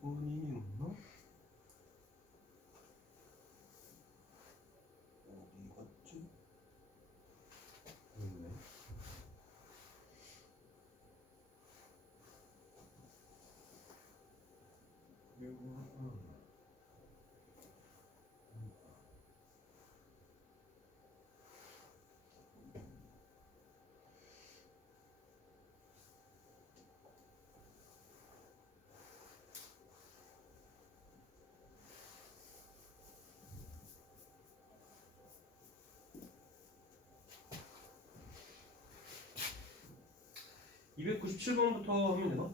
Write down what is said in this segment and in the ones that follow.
6번이 없나? 어디 갔지? 있네. 이거 297번부터 하면 되나?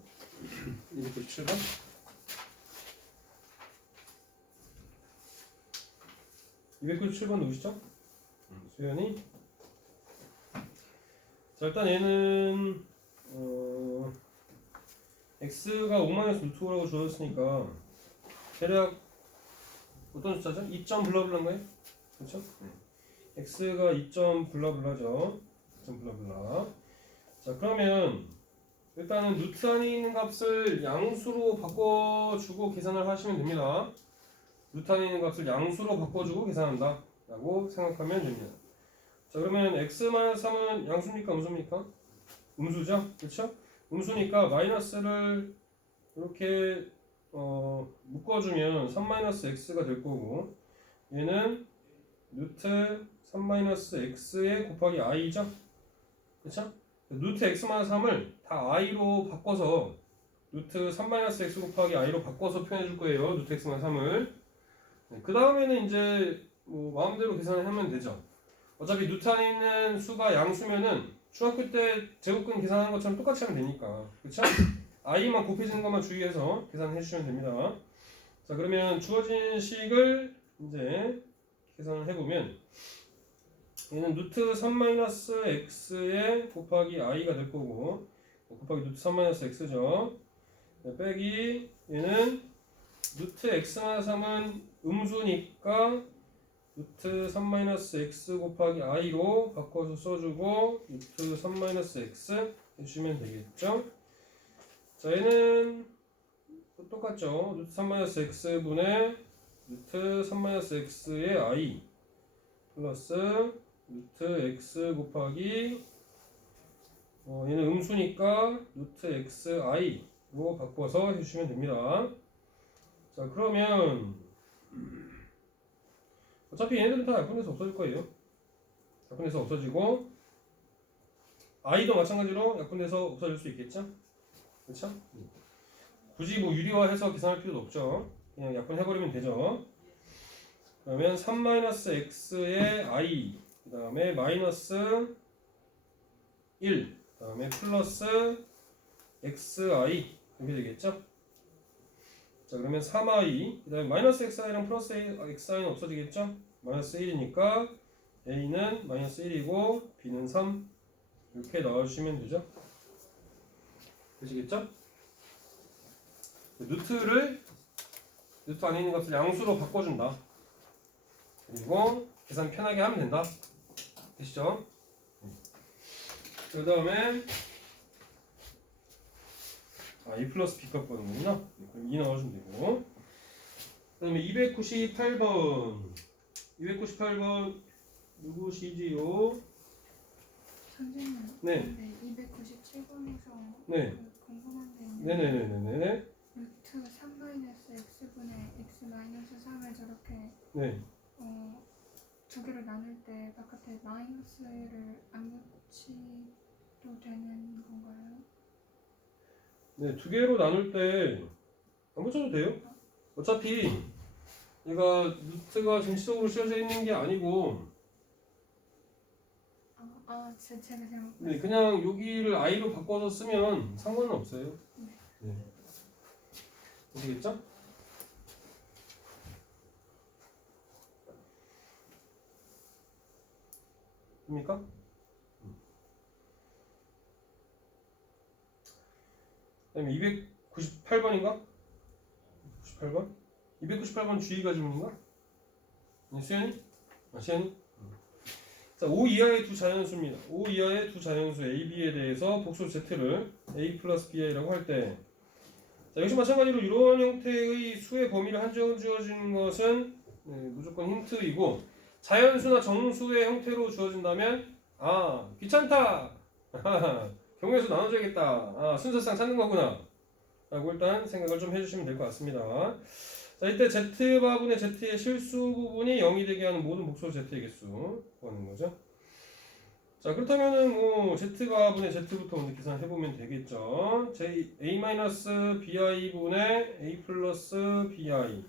297번? (297번) 누구시죠? 수현이. 자, 일단 얘는 x가 5-루트라고 주어졌으니까 대략 어떤 숫자죠? 2. 블라블라인가요? 그렇죠? x가 2. 블라블라죠. 2. 블라블라. 자, 그러면 일단은 루트 안에 있는 값을 양수로 바꿔주고 계산을 하시면 됩니다. 루트 안에 있는 값을 양수로 바꿔주고 계산한다 라고 생각하면 됩니다. 자, 그러면 x-3은 양수입니까? 음수입니까? 음수죠? 그렇죠? 음수니까 마이너스를 이렇게 묶어주면 3-x가 될 거고, 얘는 루트 3-x에 곱하기 i죠? 그렇죠? 루트 x-3을 다 i로 바꿔서 루트 3-x 곱하기 i로 바꿔서 표현해 줄 거예요. 루트 x-3을. 그 다음에는 이제 뭐 마음대로 계산을 하면 되죠. 어차피 루트 안에 있는 수가 양수면은 중학교 때 제곱근 계산하는 것처럼 똑같이 하면 되니까. 그쵸? i만 곱해지는 것만 주의해서 계산해 주시면 됩니다. 자, 그러면 주어진 식을 이제 계산을 해보면 얘는 루트 3-x에 곱하기 i가 될 거고, 곱하기 루트 3-x죠. 빼기 얘는 루트 x-3은 음수니까 루트 3-x 곱하기 i로 바꿔서 써주고 루트 3-x 해주시면 되겠죠. 자, 얘는 똑같죠. 루트 3-x분의 루트 3-x의 i 플러스 루트 x 곱하기 얘는 음수니까 루트 xi로 바꿔서 해주시면 됩니다. 자, 그러면 어차피 얘네들은 다 약분돼서 없어질 거예요. 약분돼서 없어지고 i도 마찬가지로 약분돼서 없어질 수 있겠죠? 그렇죠? 굳이 뭐 유리화해서 계산할 필요도 없죠. 그냥 약분해버리면 되죠. 그러면 3-x의 i, 그 다음에 마이너스 1, 그 다음에 플러스 xi 이렇게 되겠죠? 자, 그러면 3i, 그 다음에 마이너스 xi랑 플러스 xi는 없어지겠죠? 마이너스 1이니까 a는 마이너스 1이고 b는 3 이렇게 넣어주시면 되죠? 되시겠죠? 루트 안에 있는 값을 양수로 바꿔준다. 그리고 계산 편하게 하면 된다. 되시죠? 그 다음에 E 플러스 B 값 보는 거구나. 그럼 2 넣어주면 되고. 그 다음에 298번 누구시지요? 선생님. 네. 근데 297번에서 네. 궁금한 게 있는데. 네네네네네. 루트 3-x분의 x-3을 저렇게 네. 두 개로 나눌 때 바깥에 마이너스를 안 붙이도 되는 건가요? 네, 두 개로 나눌 때 안 붙여도 돼요. 어차피 얘가 루트가 정식적으로 씌워져 있는 게 아니고, 제가 잘못 네, 그냥 여기를 i로 바꿔서 쓰면 상관은 없어요. 네. 아시겠죠? 됩니까? 그다음에 298번인가? 98번? 298번 주의가 질문인가? 네, 수현이? 수현이? 자, 5 이하의 두 자연수입니다. 5 이하의 두 자연수 A, B에 대해서 복수 Z를 A 플러스 BI라고 할 때 자, 역시 마찬가지로 이런 형태의 수의 범위를 한정 주어지는 것은 무조건 힌트이고 자연수나 정수의 형태로 주어진다면 귀찮다. 경우의 수 나눠줘야겠다. 순서상 찾는 거구나. 라고 일단 생각을 좀 해주시면 될 것 같습니다. 자, 이때 Z바분의 Z의 실수 부분이 0이 되게 하는 모든 복소 Z의 개수 구하는 거죠. 자, 그렇다면은 뭐 Z가분의 Z부터 먼저 계산해보면 되겠죠. A-bi 분의 A 플러스 bi.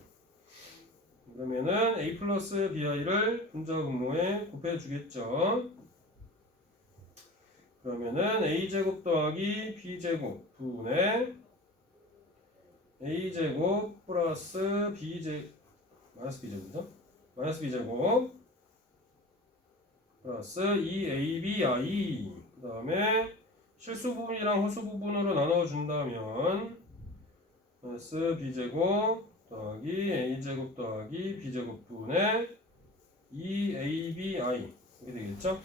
그러면은 A 플러스 bi를 분자 분모에 곱해주겠죠. 그러면은 A제곱 더하기 B제곱 분의 A제곱 플러스 마이너스 B제곱이죠? 마이너스 B제곱 플러스 2ABI. 그 다음에 실수 부분이랑 허수 부분으로 나눠준다면 마이너스 B제곱 더하기 A제곱 더하기 B제곱 분의 2ABI. 이렇게 되겠죠?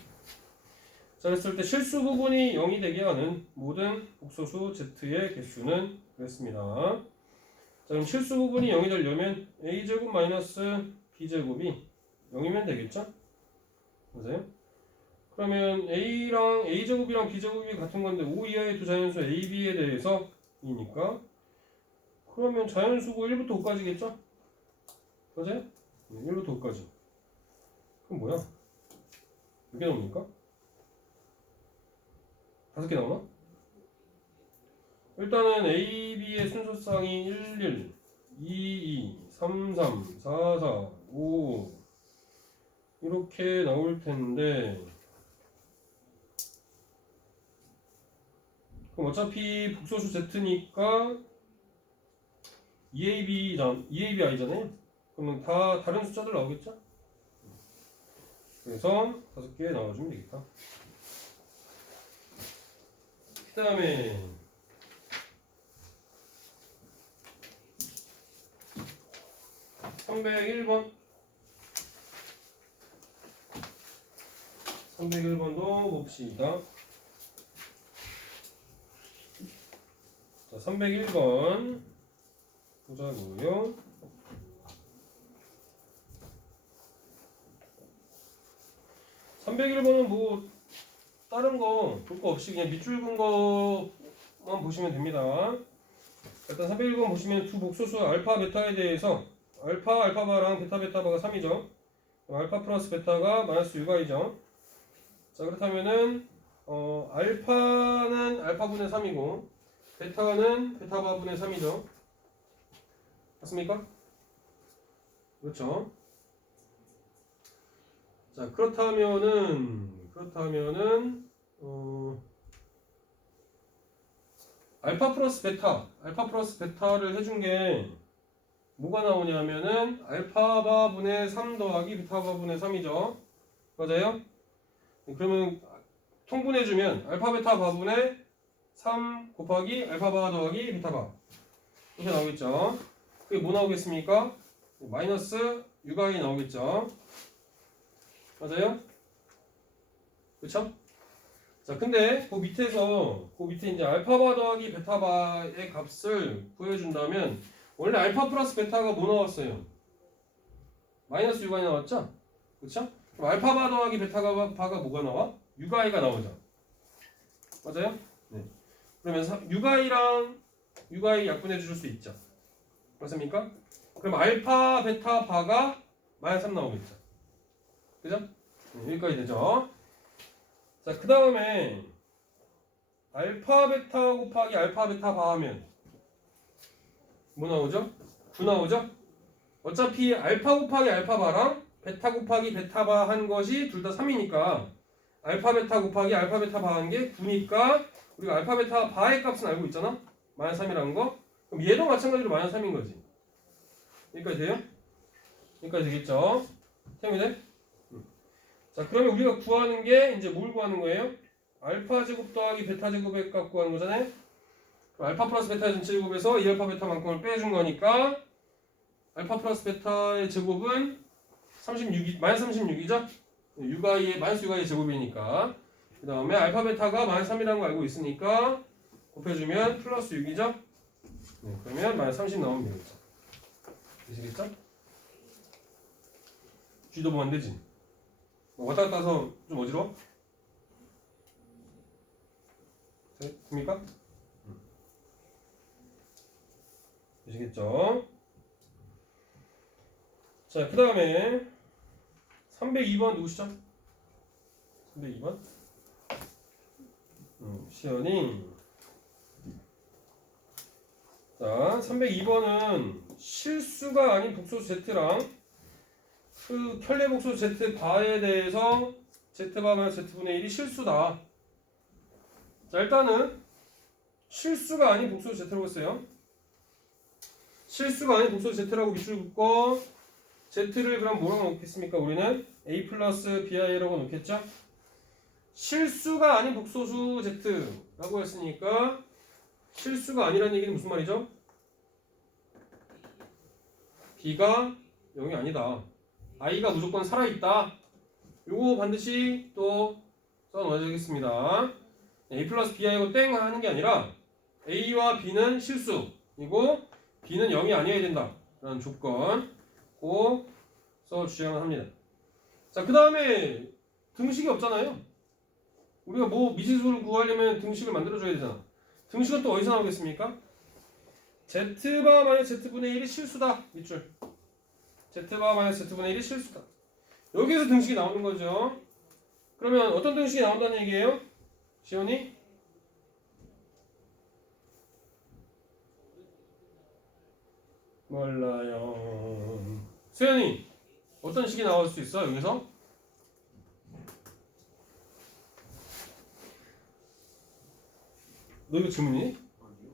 자, 그랬을 때 실수 부분이 0이 되게 하는 모든 복소수 Z의 개수는 그랬습니다. 자, 그럼 실수 부분이 0이 되려면 A제곱 마이너스 B제곱이 0이면 되겠죠? 맞아요? 그러면 A제곱이랑 B제곱이 같은 건데 5 이하의 두 자연수 A, B에 대해서 이니까 그러면 자연수고 1부터 5까지겠죠? 맞아요? 1부터 5까지. 그럼 뭐야? 몇 개 나옵니까? 5개 나오나? 일단은 A, B의 순서상이 1, 1, 2, 2, 3, 3, 4, 4, 5 이렇게 나올 텐데 그럼 어차피 복소수 Z니까 EABI잖아요. 그러면 다 다른 숫자들 나오겠죠? 그래서 5개 나와주면 되겠다. 그 다음에 301번도 봅시다. 자, 301번 보자고요. 301번은 뭐 다른 거 볼 거 없이 그냥 밑줄 근 거만 보시면 됩니다. 일단 301번 보시면 두 복소수 알파 베타에 대해서 알파바랑 베타가 3이죠. 알파 플러스 베타가 마이너스 6i죠. 자, 그렇다면은 알파는 알파분의 3이고 베타는 베타바분의 3이죠. 맞습니까? 그렇죠. 자, 그렇다면은 알파 플러스 베타를 해준 게 뭐가 나오냐면은 알파바분의 3 더하기 베타바분의 3이죠. 맞아요? 그러면 통분해주면 알파 베타 바분의 3 곱하기 알파바 더하기 베타바 이렇게 나오겠죠. 그게 뭐 나오겠습니까? 마이너스 6i 나오겠죠. 맞아요? 그쵸? 자, 근데 그 밑에 이제 알파바 더하기 베타바의 값을 구해준다면 원래 알파 플러스 베타가 뭐 나왔어요? 마이너스 6i 나왔죠? 그쵸? 그럼 알파바 더하기 베타가 뭐가 나와? 6i가 나오죠. 맞아요? 네. 그러면 6i랑 6i 약분해 주실 수 있죠. 맞습니까? 그럼 알파 베타 바가 마이너스 3 나오겠죠. 그죠? 여기까지 되죠. 자, 그 다음에 알파 베타 곱하기 알파 베타 바 하면 뭐 나오죠? 9 나오죠? 어차피 알파 곱하기 알파 바랑 베타 곱하기 베타 바 한 것이 둘 다 3이니까 알파 베타 곱하기 알파 베타 바 한 게 9니까 우리가 알파 베타 바의 값은 알고 있잖아? 마이너스 3이라는 거. 그럼 얘도 마찬가지로 마이너스 3인 거지. 여기까지 돼요? 여기까지 되겠죠? 태우네? 자, 그러면 우리가 구하는 게 이제 뭘 구하는 거예요? 알파 제곱 더하기 베타 제곱의 값 구하는 거잖아요? 알파 플러스 베타의 전체 제곱에서 2알파 베타만큼을 빼준 거니까 알파 플러스 베타의 제곱은 마이너스 36이죠? 6i의 마이너스 6i의 제곱이니까 그 다음에 알파 베타가 마이너스 3이라는 거 알고 있으니까 곱해주면 플러스 6이죠? 네, 그러면 마이너스 30 나오면 되겠죠. 되시겠죠? G도 뭐 안 되지? 뭐 왔다 갔다 해서 좀 어지러워? 됩니까? 되시겠죠? 자, 그 다음에 302번 누구시죠? 302번? 시연이. 자, 302번은 실수가 아닌 복소수 Z랑 그 켤레 복소수 Z 바에 대해서 Z 바면 Z분의 1이 실수다. 자, 일단은 실수가 아닌 복소수 Z라고 했어요. 실수가 아닌 복소수 Z라고 밑줄 긋고 Z를 그럼 뭐라고 놓겠습니까? 우리는 A 플러스 BI라고 놓겠죠? 실수가 아닌 복소수 Z라고 했으니까 실수가 아니라는 얘기는 무슨 말이죠? B가 0이 아니다. I가 무조건 살아있다. 요거 반드시 또 써놓아야 되겠습니다. A 플러스 BI고 땡 하는 게 아니라 A와 B는 실수이고 B는 0이 아니어야 된다. 라는 조건 꼭 써주셔야 합니다. 자, 그 다음에 등식이 없잖아요. 우리가 뭐 미지수를 구하려면 등식을 만들어줘야 되잖아. 등식은 또 어디서 나오겠습니까? Z바 마이너스 Z분의 1이 실수다. 밑줄. Z바 마이너스 Z분의 1이 실수다. 여기에서 등식이 나오는 거죠. 그러면 어떤 등식이 나온다는 얘기예요? 시온이? 몰라요. 수연이 어떤 식이 나올 수 있어 여기서? 너 이거 질문이니? 아니요.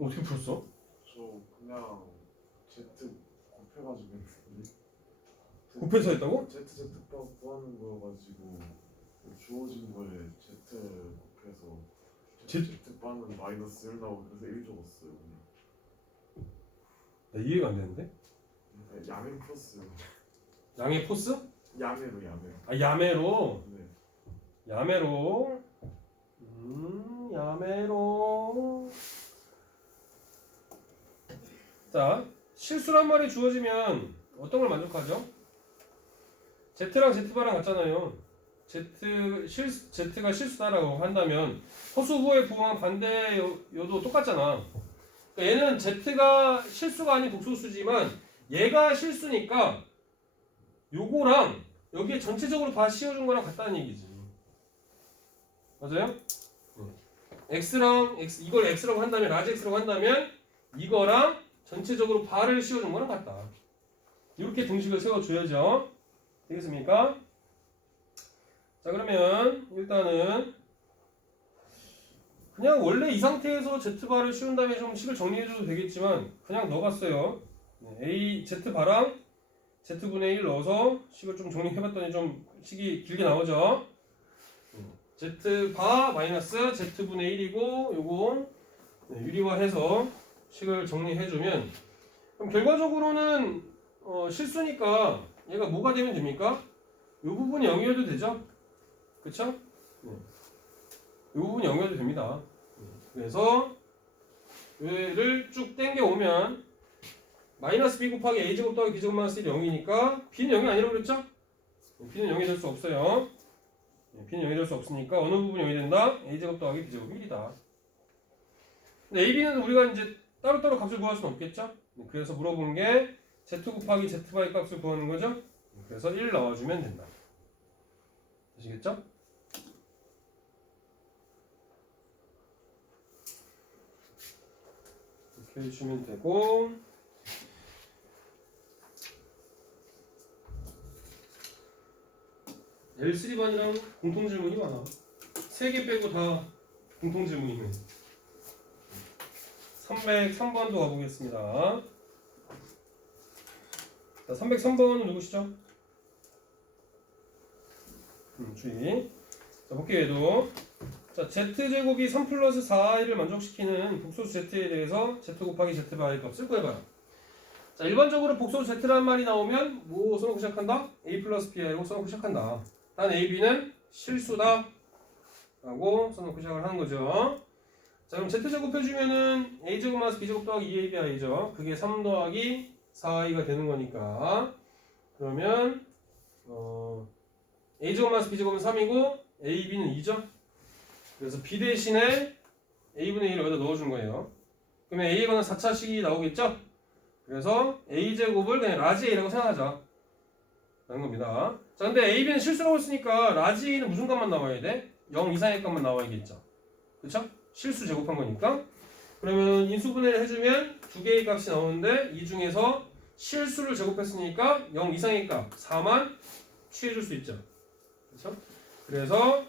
어떻게 풀었어? 저 그냥 Z 곱해가지고 했는데. 곱해서 했다고? Z 구하는 거여가지고 주어진 거에 Z 곱해서 Z 바는 마이너스 1 나오고 그래서 1 적었어요. 그냥. 나 이해가 안 되는데? 네, 야매 플러스 양의 포스? 야매로 야매. 아, 야매로. 네. 야매로. 야매로. 자, 실수란 말이 주어지면 어떤 걸 만족하죠? Z랑 Z바랑 같잖아요. Z가 실수다라고 한다면 허수 후에 부호랑 반대 여도 똑같잖아. 그러니까 얘는 Z가 실수가 아닌 복소수지만 얘가 실수니까 요거랑 여기에 전체적으로 다 씌워준 거랑 같다는 얘기지. 맞아요? X랑 X, 이걸 X라고 한다면 라지 X라고 한다면 이거랑 전체적으로 바를 씌워준 거랑 같다. 이렇게 등식을 세워줘야죠. 되겠습니까? 자, 그러면 일단은 그냥 원래 이 상태에서 Z바를 씌운 다음에 좀 식을 정리해줘도 되겠지만 그냥 넣어봤어요. A, Z바랑 Z분의 1 넣어서 식을 좀 정리해봤더니 좀 식이 길게 나오죠. Z바 마이너스 Z분의 1이고 요거 유리화해서 식을 정리해주면 그럼 결과적으로는 실수니까 얘가 뭐가 되면 됩니까? 요 부분이 0이어도 되죠? 그쵸? 요 부분이 0이어도 됩니다. 그래서 얘를 쭉 땡겨오면 마이너스 b 곱하기 a제곱 더하기 b제곱 마이너스 1이 0이니까 b는 0이 아니라고 그랬죠? b는 0이 될 수 없어요. b는 0이 될 수 없으니까 어느 부분이 0이 된다? a제곱 더하기 b제곱이 1이다. 근데 ab는 우리가 이제 따로따로 값을 구할 수는 없겠죠? 그래서 물어보는 게 z 곱하기 z바의 값을 구하는 거죠? 그래서 1 넣어주면 된다. 되시겠죠? 이렇게 해주시면 되고 L3반이랑 공통질문이 많아. 3개 빼고 다 공통질문이네. 303번도 가보겠습니다. 자, 303번은 누구시죠? 주의. 자, 볼게요. 얘도. 자, z제곱이 3 플러스 4i를 만족시키는 복소수 z에 대해서 z 곱하기 z바의 값을 구해봐라. 자, 일반적으로 복소수 z라는 말이 나오면 뭐 써놓고 시작한다? a 플러스 bi로 써놓고 시작한다. 단 a, b는 실수다 라고 써놓고 시작을 하는 거죠. 자 그럼 z제곱 해주면은 a제곱 마이너스 b제곱 더하기 2ab i죠. 그게 3 더하기 4i가 되는 거니까 그러면 a제곱 마이너스 b제곱은 3이고 ab는 2죠. 그래서 b 대신에 a분의 1을 여기다 넣어준 거예요. 그러면 a가 4차식이 나오겠죠? 그래서 a제곱을 그냥 라지 a라고 생각하자 라는 겁니다. 자 근데 ab는 실수라고 했으니까 라지 a는 무슨 값만 나와야 돼? 0 이상의 값만 나와야겠죠. 그쵸? 실수 제곱한 거니까. 그러면 인수분해를 해주면 두 개의 값이 나오는데 이 중에서 실수를 제곱했으니까 0 이상의 값 4만 취해줄 수 있죠. 그쵸? 그래서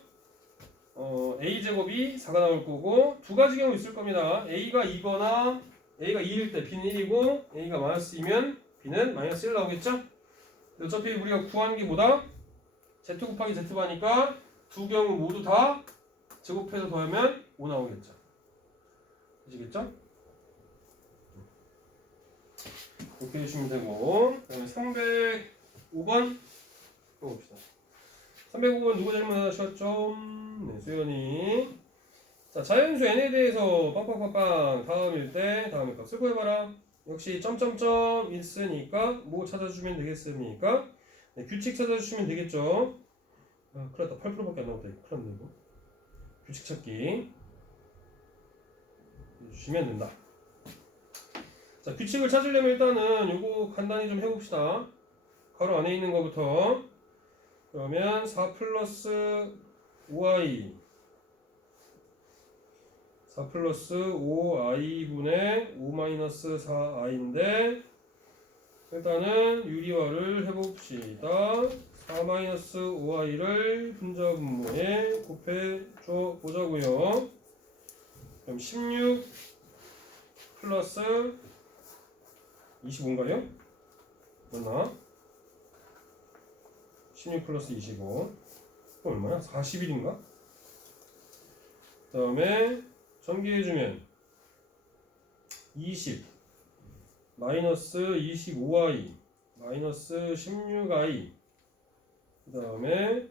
a제곱이 4가 나올 거고 두 가지 경우 있을 겁니다. a가 2거나 a가 2일 때 b는 1이고 a가 마이너스 2면 b는 마이너스 1 나오겠죠? 어차피 우리가 구한 게 뭐다? z 곱하기 z바니까 두 경우 모두 다 제곱해서 더하면 5 나오겠죠. 아시겠죠? 이렇게 해주시면 되고 그 다음에 305번 봅시다. 305번 누구 질문하셨죠? 네, 수연이. 자, 자연수 n에 대해서 빵빵빵빵 다음일 때 다음의 값 쓰고 해봐라. 역시 점점점 있으니까 뭐 찾아주면 되겠습니까? 네, 규칙 찾아주시면 되겠죠? 아, 큰일 났다. 8%밖에 안 나왔다. 큰일 났네 이거. 규칙 찾기 해주시면 된다. 자, 규칙을 찾으려면 일단은 요거 간단히 좀 해봅시다. 가로 안에 있는 거부터. 그러면 4 플러스 5i 4 플러스 5i분의 5 마이너스 4i인데 일단은 유리화를 해봅시다. 4 마이너스 5i를 분자분모에 곱해줘 보자고요. 그럼 16 플러스 25인가요? 맞나? 16 플러스 25 그럼 얼마야? 41인가? 그 다음에 전개해주면 20 마이너스 25i 마이너스 16i 그 다음에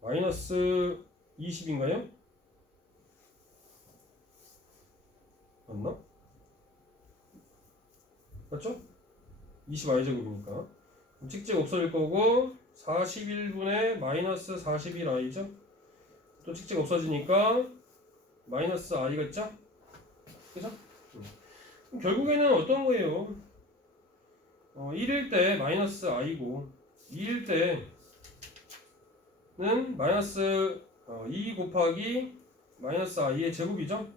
마이너스 20인가요? 맞나? 맞죠? 20i 제곱이니까 찍찍 없어질 거고 41분의 마이너스 41i죠? 또 찍찍 없어지니까 마이너스 i가 있죠? 그죠? 결국에는 어떤 거예요? 1일 때 마이너스 i고 2일 때는 마이너스 2 곱하기 마이너스 i의 제곱이죠?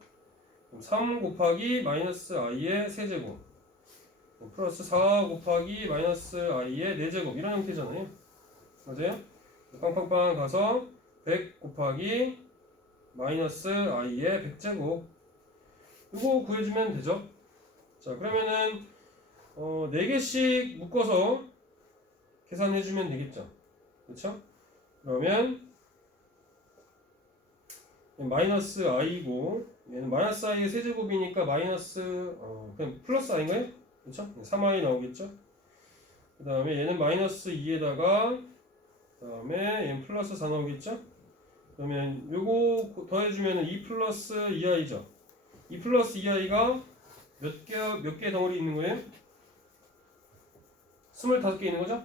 3 곱하기 마이너스 i의 세제곱 플러스 4 곱하기 마이너스 i의 4제곱 이런 형태잖아요. 맞아요? 빵빵빵 가서 100 곱하기 마이너스 i의 100제곱 이거 구해주면 되죠. 자 그러면은 4개씩 묶어서 계산해주면 되겠죠. 그렇죠? 그러면 마이너스 i고 얘는 마이너스 i의 세제곱이니까 마이너스 그냥 플러스 i인가요? 그렇죠? 3i 나오겠죠? 그 다음에 얘는 마이너스 2에다가 그 다음에 얘는 플러스 4 나오겠죠? 그러면 요거 더해주면 2 플러스 2i죠? 2 플러스 2i가 몇 개 덩어리 있는 거예요? 25개 있는 거죠?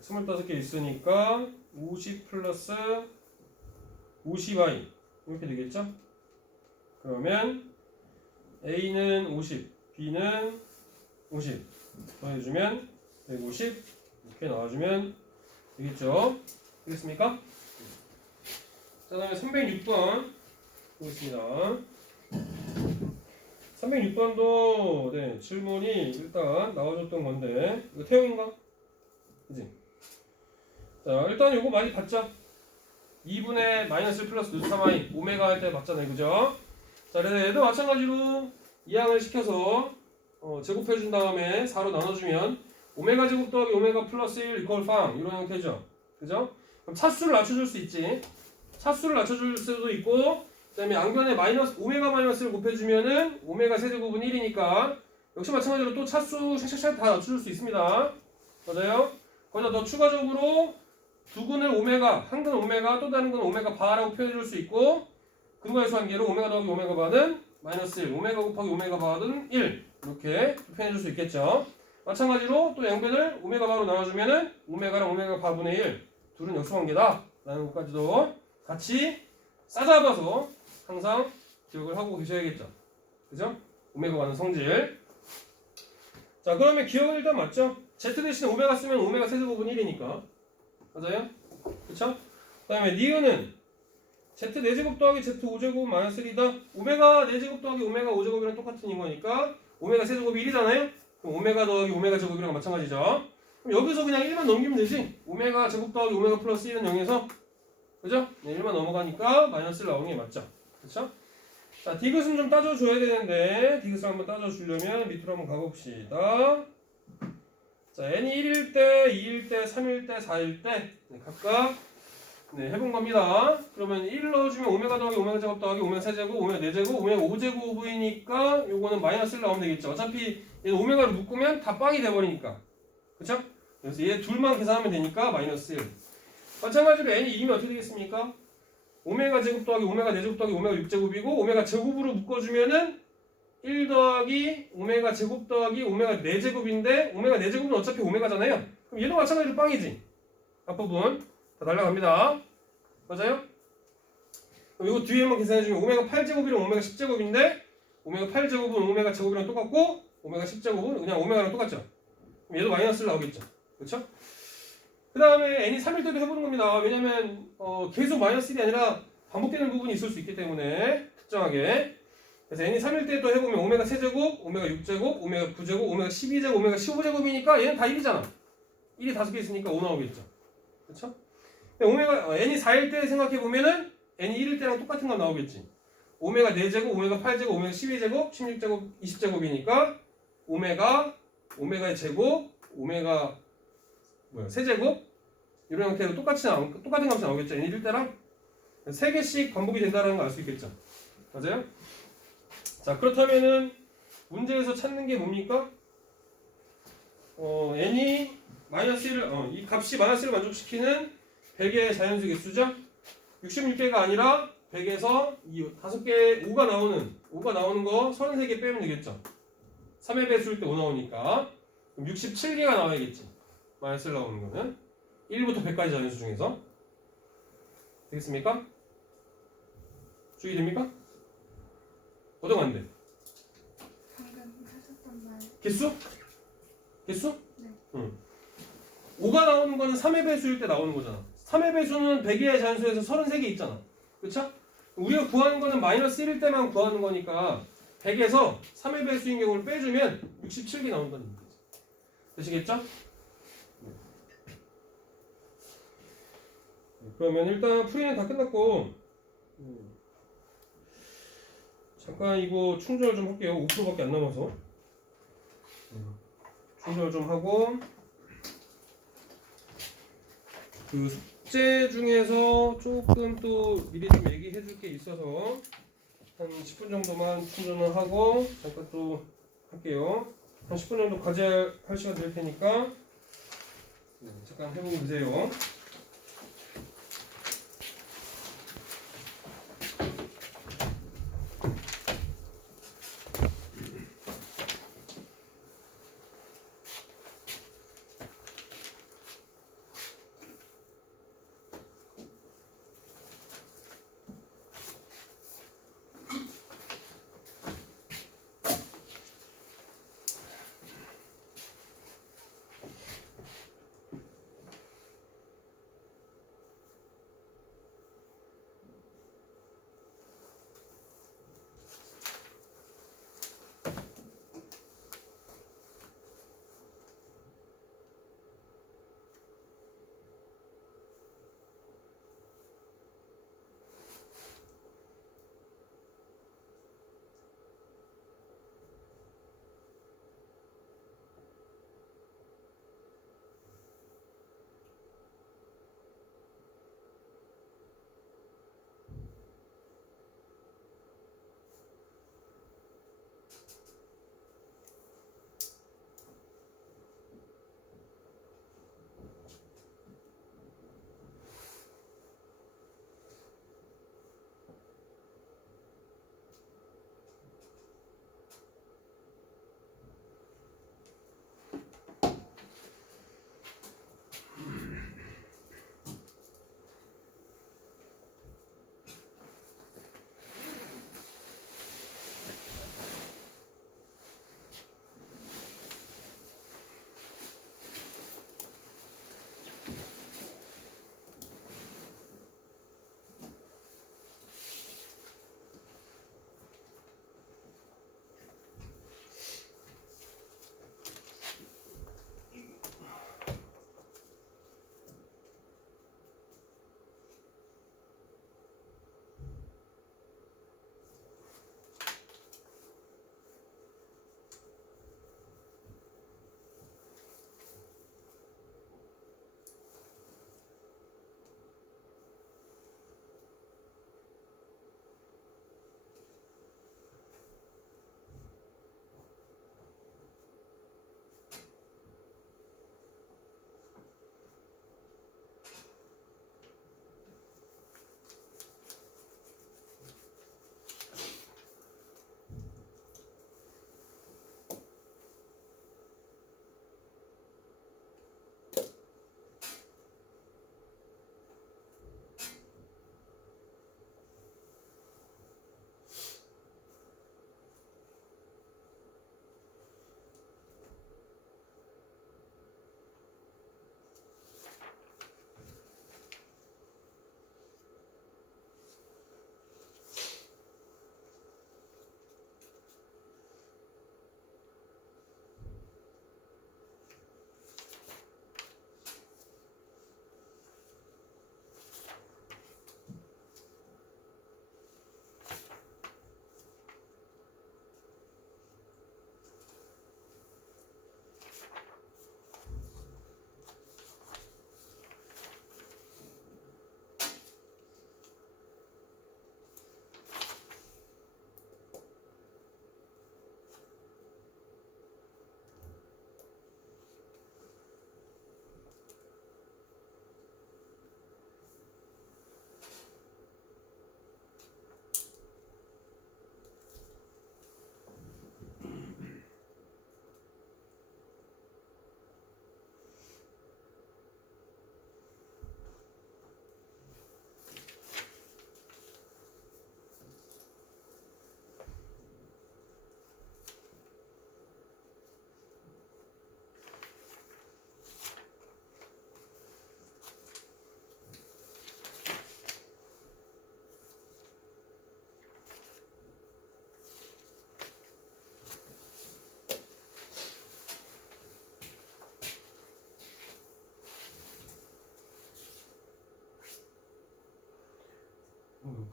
25개 있으니까 50 플러스 50i 이렇게 되겠죠? 그러면 A는 50, B는 50 더해주면 150 이렇게 나와주면 되겠죠? 되겠습니까? 자, 다음에 306번 보겠습니다. 306번도 네, 질문이 일단 나와줬던 건데 이거 태형인가? 그지? 자, 일단 요거 많이 봤죠? 2분의 마이너스 플러스 루트 3i 오메가 할 때 봤잖아요. 그죠? 자, 그래서 얘도 마찬가지로 이항을 시켜서 제곱해 준 다음에 4로 나눠주면 오메가 제곱 더하기 오메가 플러스 1 이퀄 팡 이런 형태죠. 그죠? 그럼 차수를 낮춰줄 수 있지. 차수를 낮춰줄 수도 있고 그 다음에 양변에 마이너스 오메가 마이너스를 곱해주면은 오메가 세제곱은 1이니까 역시 마찬가지로 또 차수 샥샥샥 다 낮춰줄 수 있습니다. 맞아요? 거기다 더 추가적으로 두 근을 오메가, 한 근 오메가, 또 다른 근 오메가 바라고 표현해줄 수 있고 근거에서 관계로 오메가 더하기 오메가 바는 마이너스 1, 오메가 곱하기 오메가 바는 1 이렇게 표현해 줄 수 있겠죠. 마찬가지로 또 양변을 오메가 바로 나눠주면은 오메가랑 오메가 바분의 1 둘은 역수관계다 라는 것까지도 같이 싸잡아서 항상 기억을 하고 계셔야겠죠. 그죠? 오메가 바는 성질. 자, 그러면 기억은 일단 맞죠? Z 대신에 오메가 쓰면 오메가 세제곱은 1이니까 맞아요? 그쵸? 그 다음에 니은은 Z 4제곱 더하기 Z 5제곱 마이너스 1이다. 오메가 4제곱 더하기 오메가 5제곱이랑 똑같은 이거니까 오메가 세제곱이 1이잖아요? 그럼 오메가 더하기 오메가 제곱이랑 마찬가지죠. 그럼 여기서 그냥 1만 넘기면 되지. 오메가 제곱 더하기 오메가 플러스 1은 0에서 그죠? 네, 1만 넘어가니까 마이너스를 나오는 게 맞죠. 그쵸? 자, 디귿은 좀 따져줘야 되는데 디귿을 한번 따져주려면 밑으로 한번 가봅시다. 자, n이 1일 때, 2일 때, 3일 때, 4일 때 각각 해본 겁니다. 그러면 1 넣어주면 오메가 더하기 오메가 제곱 더하기 오메가 세제곱, 오메가 4제곱, 오메가 5제곱이니까 요거는 마이너스를 나오면 되겠죠. 어차피 얘는 오메가로 묶으면 다 빵이 돼버리니까. 그쵸? 그래서 얘 둘만 계산하면 되니까 마이너스 1. 마찬가지로 n이 2면 어떻게 되겠습니까? 오메가 제곱 더하기 오메가 4제곱 더하기 오메가 6제곱이고 오메가 제곱으로 묶어주면은 1 더하기 오메가 제곱 더하기 오메가 4제곱인데 오메가 4제곱은 어차피 오메가잖아요. 그럼 얘도 마찬가지로 빵이지. 앞부분 다 날라갑니다. 맞아요? 그럼 이거 뒤에만 계산해주면 오메가 8제곱이랑 오메가 10제곱인데 오메가 8제곱은 오메가 제곱이랑 똑같고 오메가 10제곱은 그냥 오메가랑 똑같죠. 그럼 얘도 마이너스를 나오겠죠. 그렇죠? 그 다음에 n이 3일 때도 해보는 겁니다. 왜냐면 계속 마이너스 1이 아니라 반복되는 부분이 있을 수 있기 때문에 특정하게. 그래서 n이 3일 때도 해보면 오메가 세제곱, 오메가 6제곱, 오메가 9제곱, 오메가 12제곱, 오메가 15제곱이니까 얘는 다 1이잖아. 1이 5개 있으니까 5 나오겠죠. 그렇죠? 오메가 n이 4일 때 생각해 보면은 n이 1일 때랑 똑같은 거 나오겠지. 오메가 4제곱, 오메가 8제곱, 오메가 12제곱, 16제곱, 20제곱이니까 오메가의 제곱, 오메가 세제곱 이런 형태로 똑같은 값이 나오겠죠. n 1일 때랑 3개씩 반복이 된다는 걸 알 수 있겠죠. 맞아요? 자, 그렇다면은 문제에서 찾는 게 뭡니까? n이 마이너스 1을 이 값이 마이너스 1을 만족시키는 100의 자연수 개수죠. 66개가 아니라 100에서 이 5개 5가 나오는 거 33개 빼면 되겠죠. 3의 배수일 때 5 나오니까 그럼 67개가 나와야겠지. 마이너스 1 나오는 거는 1부터 100까지 자연수 중에서 되겠습니까? 주의됩니까? 어떤 거 안 돼? 방금 하셨던 말. 개수? 개수? 네. 응. 5가 나오는 거는 3의 배수일 때 나오는 거잖아. 3의 배수는 100의 자연수에서 33개 있잖아. 그쵸? 우리가 구하는 거는 마이너스 1일 때만 구하는 거니까 100에서 3의 배수인 경우를 빼주면 67개 나온다는 얘기죠. 되시겠죠? 그러면 일단 풀이는 다 끝났고 잠깐 이거 충전을 좀 할게요. 5%밖에 안 남아서 충전을 좀 하고 그 숙제 중에서 조금 또 미리 좀 얘기해 줄 게 있어서 한 10분 정도만 충전을 하고 잠깐 또 할게요. 한 10분 정도 과제할 시간 될 테니까 잠깐 해보고 계세요.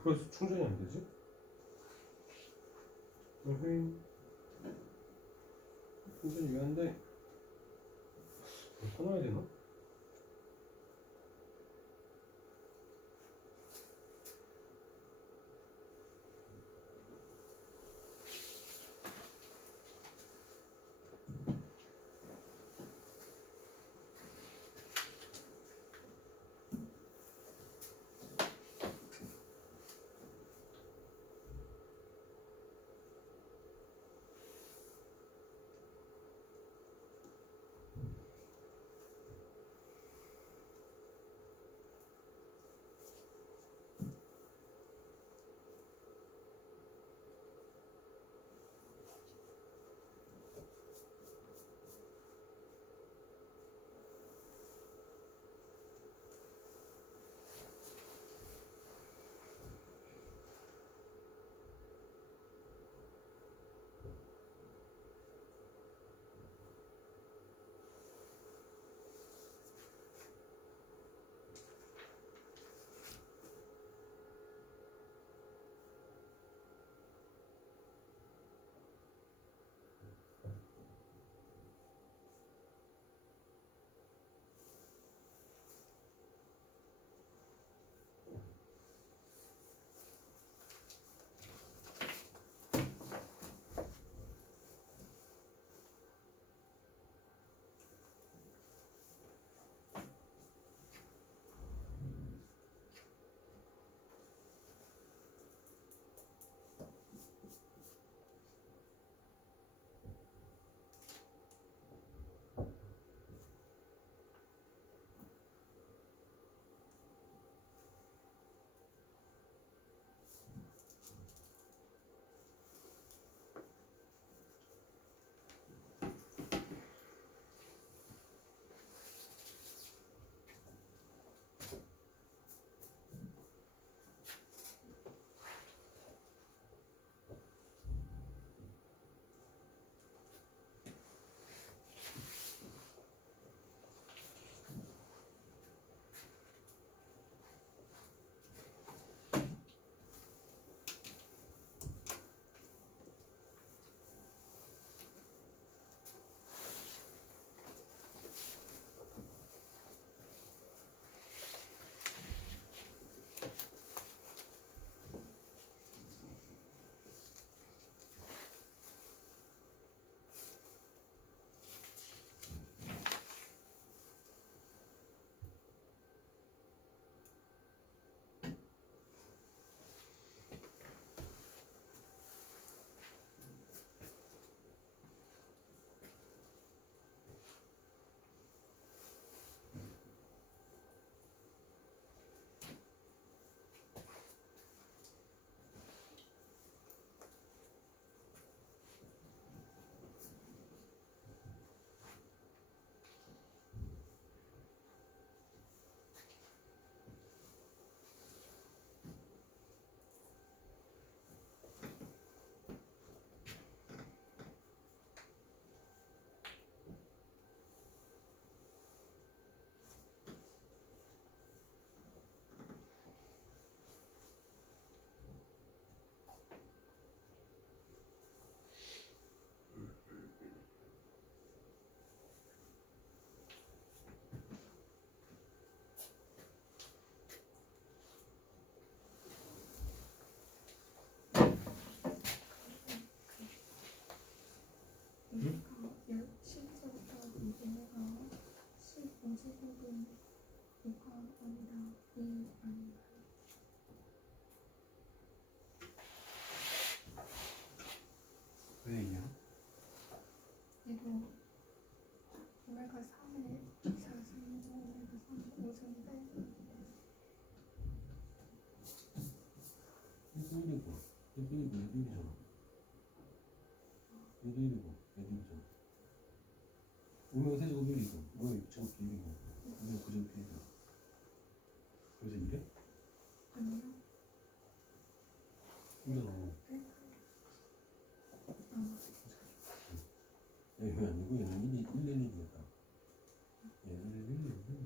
그래서 충전이 안 되지? 충전이 왜 안 돼? 끊어야 되나? 왜 있냐? 얘도 오메가 3에 4승, 오메가 3, 5승인데 1도 1이고, 1도 1이고, 1도 1이잖아. 1도 1이고, 1도 1이잖아. 오메가 세제곱 1이고, 오메가 6제곱 1이고, 오메가 9제곱 1이고. 그래서 이래? 아니요. 이잖아. 네? 얘는 아니고, 얘는 1, 1, 1이겠다. 얘는 1, 1, 1, 1.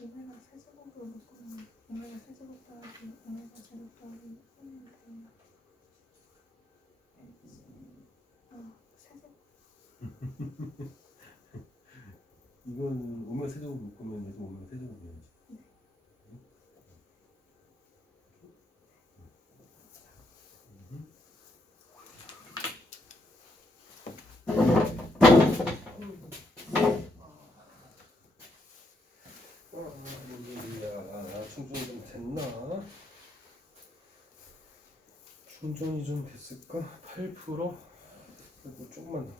오메가 세제곱으로 묶으면 오메가 세제곱 더하기 오메가 제곱 더하기 1은 되나? 세제곱. 이건 오메가 세제곱 못 보면 얘도 오메가 세제곱이야지. 충전이 좀 됐나? 충전이 좀 됐을까? 8%? 그리고 조금만 더.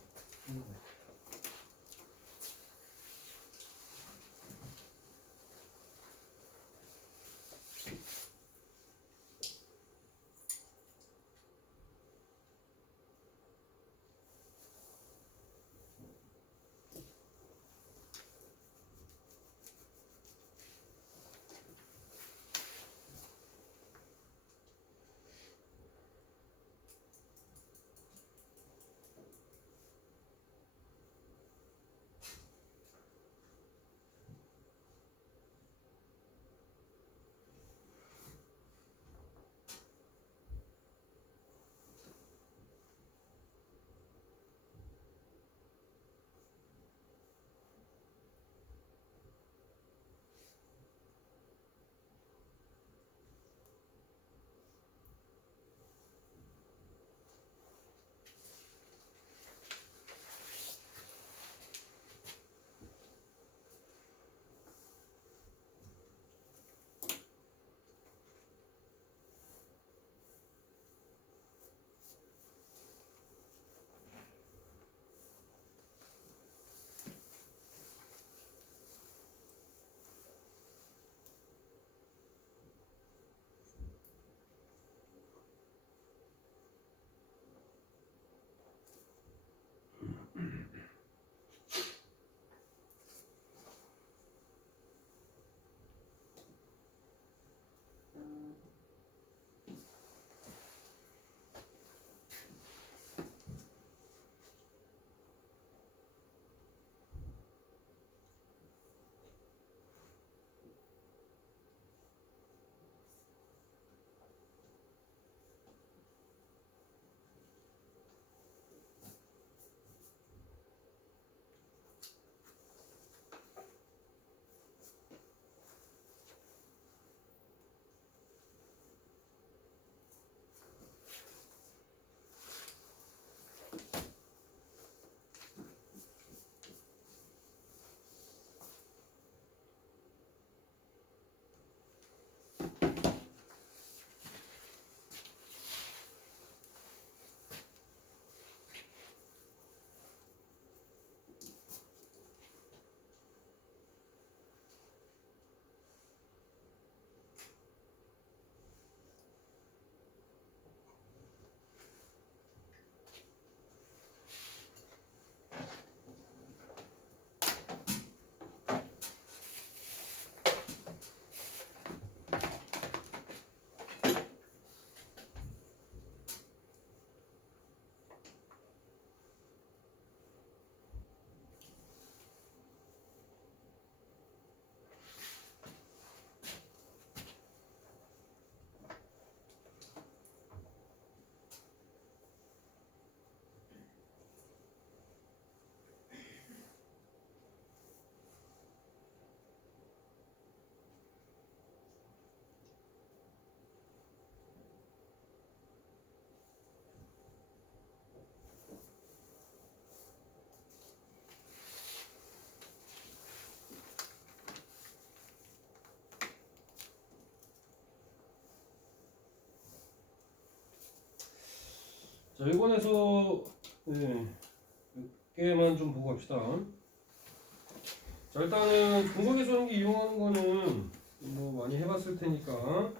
자, 이번에서 몇 개만 좀 보고 갑시다. 자, 일단은 분모계수하기 이용하는 거는 뭐 많이 해봤을 테니까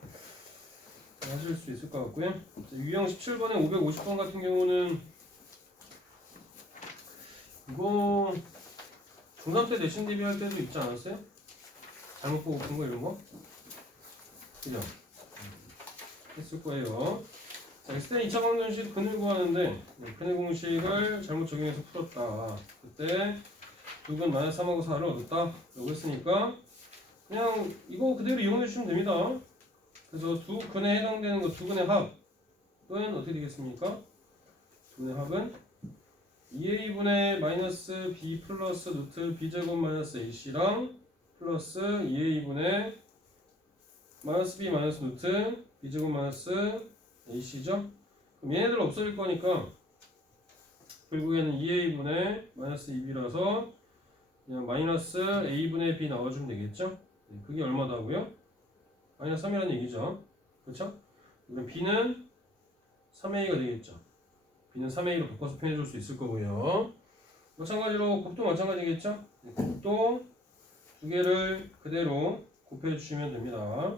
하실 수 있을 것 같고요. 자, 유형 17번에 550번 같은 경우는 이거 중3 때 내신 대비할 때도 있지 않았어요? 잘못 보고 푼 거 이런 거? 그죠? 했을 거예요. 자, X대 2차 방정식 근을 구하는데 근의 공식을 잘못 적용해서 풀었다. 그때 6은 -3하고 4를 얻었다. 라고 했으니까 그냥 이거 그대로 이용해 주시면 됩니다. 그래서 두 근에 해당되는 거 두 근의 합은 어떻게 되겠습니까? 두 근의 합은 2a분의 마이너스 b 플러스 루트 b제곱 마이너스 ac랑 플러스 2a분의 마이너스 b 마이너스 루트 b제곱 마이너스 ac죠? 그럼 얘네들 없어질 거니까 결국에는 2a분의 마이너스 2b라서 그냥 마이너스 a분의 b 나와주면 되겠죠? 네, 그게 얼마다고요? 마이너스 3이라는 얘기죠. 그렇죠? 그럼 b는 3a가 되겠죠. b는 3a로 바꿔서 표현해 줄 수 있을 거고요. 마찬가지로 곱도 마찬가지겠죠? 네, 곱도 두 개를 그대로 곱해 주시면 됩니다.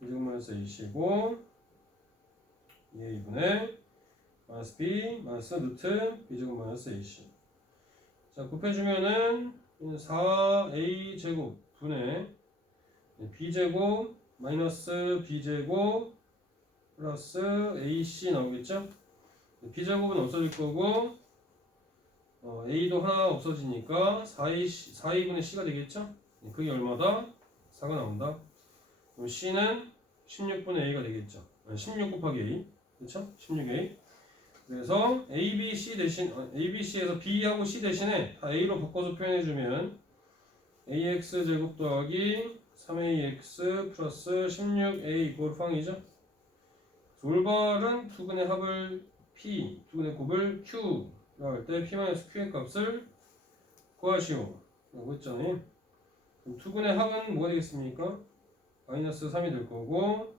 b제곱 마이너스 ac이고 2a분의 마이너스 b 마이너스 루트 b제곱 마이너스 ac. 자, 곱해주면은 4a 제곱 분의 b제곱 마이너스 b제곱 플러스 ac 나오겠죠? b제곱은 없어질 거고 a도 하나 없어지니까 4a분의 c가 되겠죠? 그게 얼마다? 4가 나온다. 그럼 c는 16분의 a가 되겠죠? 16 곱하기 a. 그렇죠? 16a. 그래서 a, b, c 대신 a, b, c에서 b하고 c 대신에 다 a로 바꿔서 표현해주면 ax 제곱 더하기 3ax 플러스 16a 이꼴 빵이죠. 올바른 두 근의 합을 p, 두 근의 곱을 q라고 할 때 p-q의 값을 구하시오 라고 했잖아요. 그럼 두 근의 합은 뭐가 되겠습니까? 마이너스 3이 될 거고